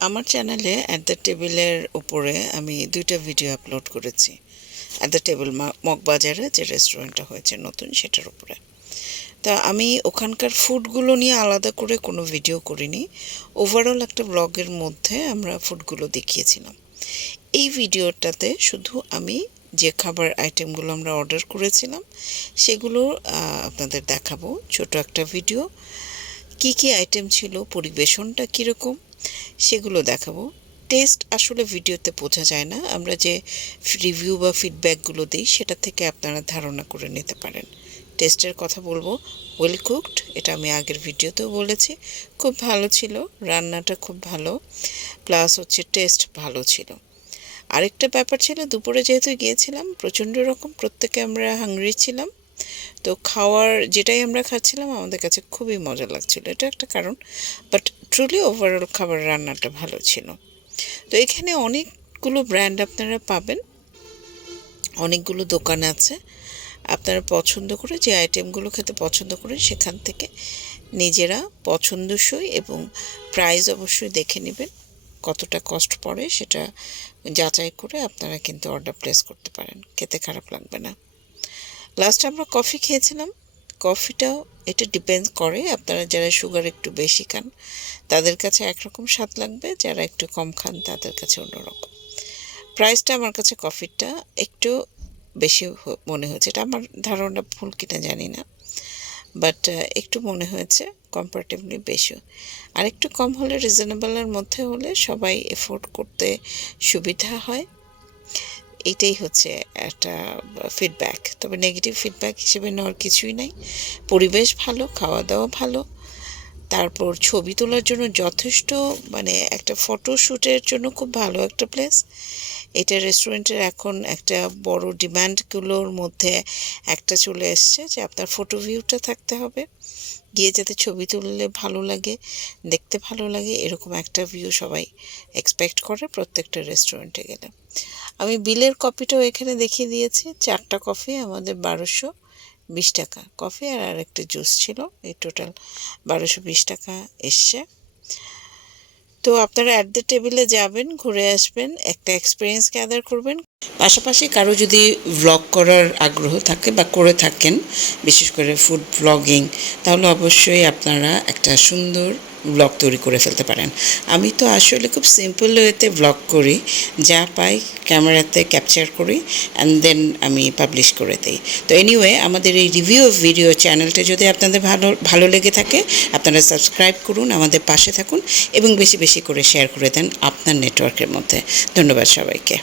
আমার চ্যানেলে at the টেবিলের উপরে আমি ২টা ভিডিও আপলোড করেছি। অ্যাট দ্য টেবিল মগবাজারে যে রেস্টুরেন্টটা হয়েছে নতুন, সেটার উপরে। তা আমি ওখানকার ফুডগুলো নিয়ে আলাদা করে কোনো ভিডিও করিনি। ওভারঅল একটা ব্লগের মধ্যে আমরা ফুডগুলো দেখিয়েছিলাম। এই ভিডিওটাতে শুধু আমি যে খাবার আইটেমগুলো আমরা অর্ডার করেছিলাম সেগুলো আপনাদের দেখাবো। ছোট একটা ভিডিও, কি কি আইটেম ছিল, পরিবেশনটা কীরকম, সেগুলো দেখাবো। টেস্ট আসলে ভিডিওতে বোঝা যায় না, আমরা যে রিভিউ বা ফিডব্যাকগুলো দিই সেটা থেকে আপনারা ধারণা করে নিতে পারেন। টেস্টের কথা বলবো, ওয়েল কুকড, এটা আমি আগের ভিডিওতেও বলেছি। খুব ভালো ছিল, রান্নাটা খুব ভালো, প্লাস হচ্ছে টেস্ট ভালো ছিল। আরেকটা ব্যাপার ছিল, দুপুরে যেহেতু গিয়েছিলাম প্রচণ্ড রকম প্রত্যেকে আমরা হাংরি ছিলাম, তো খাওয়ার যেটাই আমরা খাচ্ছিলাম আমাদের কাছে খুবই মজা লাগছিল, এটা একটা কারণ। বাট ট্রুলি ওভারঅল খাবার রান্নাটা ভালো ছিল। তো এখানে অনেকগুলো ব্র্যান্ড আপনারা পাবেন, অনেকগুলো দোকান আছে। আপনারা পছন্দ করে যে আইটেমগুলো খেতে পছন্দ করেন সেখান থেকে নিজেরা পছন্দসই এবং প্রাইস অবশ্যই দেখে নেবেন, কতটা কস্ট পড়ে সেটা যাচাই করে আপনারা কিন্তু অর্ডার প্লেস করতে পারেন, খেতে খারাপ লাগবে না। লাস্ট আমরা কফি খেয়েছিলাম। কফিটাও এটা ডিপেন্ড করে, আপনারা যারা সুগার একটু বেশি খান তাদের কাছে একরকম স্বাদ লাগবে, যারা একটু কম খান তাদের কাছে অন্যরকম। প্রাইসটা আমার কাছে কফিটা একটু বেশি মনে হয়েছে, এটা আমার ধারণা ভুল কিনা জানি না, বাট একটু মনে হয়েছে কম্পারেটিভলি বেশি। আর একটু কম হলে, রিজনেবলের মধ্যে হলে সবাই এফোর্ড করতে সুবিধা হয়। এটাই হচ্ছে একটা ফিডব্যাক, তবে নেগেটিভ ফিডব্যাক হিসেবে নেওয়ার কিছুই নাই। পরিবেশ ভালো, খাওয়া দাওয়া ভালো, তারপর ছবি তোলার জন্য যথেষ্ট, মানে একটা ফটোশ্যুটের জন্য খুব ভালো একটা প্লেস। এটা রেস্টুরেন্টের এখন একটা বড় ডিমান্ডগুলোর মধ্যে একটা চলে এসছে যে আপনার ফটো ভিউটা থাকতে হবে, গিয়ে যাতে ছবি তুললে ভালো লাগে, দেখতে ভালো লাগে, এরকম একটা ভিউ সবাই এক্সপেক্ট করে প্রত্যেকটা রেস্টুরেন্টে গেলে। আমি বিলের কপিটাও এখানে দেখিয়ে দিয়েছি, 4টা কফি আমাদের 1220 টাকা কফি, আর আরেকটা জুস ছিল, এই টোটাল 1220 টাকা এসছে। তো আপনারা অ্যাট দ্য টেবিলে যাবেন, ঘুরে আসবেন, একটা এক্সপিরিয়েন্স গ্যাদার করবেন। পাশাপাশি কারো যদি ভ্লগ করার আগ্রহ থাকে বা করে থাকেন, বিশেষ করে ফুড ব্লগিং, তাহলে অবশ্যই আপনারা একটা সুন্দর ব্লগ তৈরি করে ফেলতে পারেন। আমি তো আসলে খুব সিম্পল ওয়েতে ব্লগ করি, যা পাই ক্যামেরাতে ক্যাপচার করি অ্যান্ড দেন আমি পাবলিশ করে দিই। তো এনিওয়ে, আমাদের এই রিভিউ ভিডিও চ্যানেলটা যদি আপনাদের ভালো লেগে থাকে, আপনারা সাবস্ক্রাইব করুন, আমাদের পাশে থাকুন এবং বেশি বেশি করে শেয়ার করে দেন আপনার নেটওয়ার্কের মধ্যে। ধন্যবাদ সবাইকে।